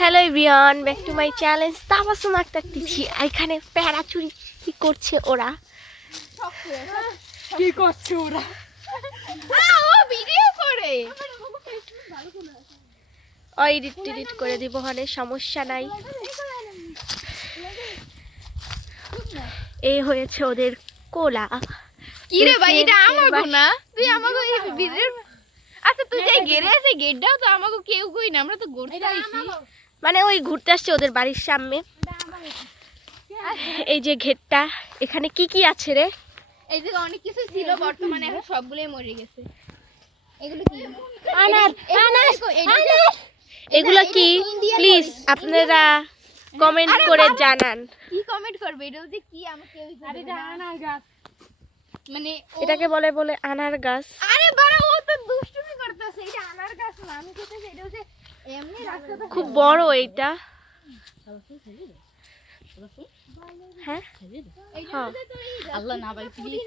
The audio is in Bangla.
Hello everyone, back to my challenge Tabassum Akter TV. এখানে প্যারা চুরি কি করছে ওরা? কি করছে ওরা? ও ভিডিও করে, ও এডিট করে দিব, মানে সমস্যা নাই। এই হয়েছে ওদের কোলা। কি রে ভাই, এটা আমাগো না? তুই আমাগো এই ভিডিওর আচ্ছা তুই যে গেরে আছে গেটটাও তো আমাগো কেউ কই না, আমরা তো ঘুরতে আইছি। মানে ওই ঘুরতে আসছে ওদের বাড়ির সামনে। এই যে ঘেরটা, এখানে কি কি আছে রে? এই যে অনেক কিছু ছিল, বর্তমানে এখন সবগুলোই মরে গেছে। এগুলো কি? আনার আনার এগুলো কি? প্লিজ আপনারা কমেন্ট করে জানান। কি কমেন্ট করবে? এটা যে কি আমাকে কেউই জানে না। আনার গাছ মানে এটাকে বলে আনার গাছ। আরে বাড়া, ও তো দুষ্টুমি করতেছে। এটা আনার গাছ না, আমি কইতেছি এটা হচ্ছে এমনি রাস্তাতে খুব বড় এইটা। হ্যাঁ আল্লাহ না ভাই প্লিজ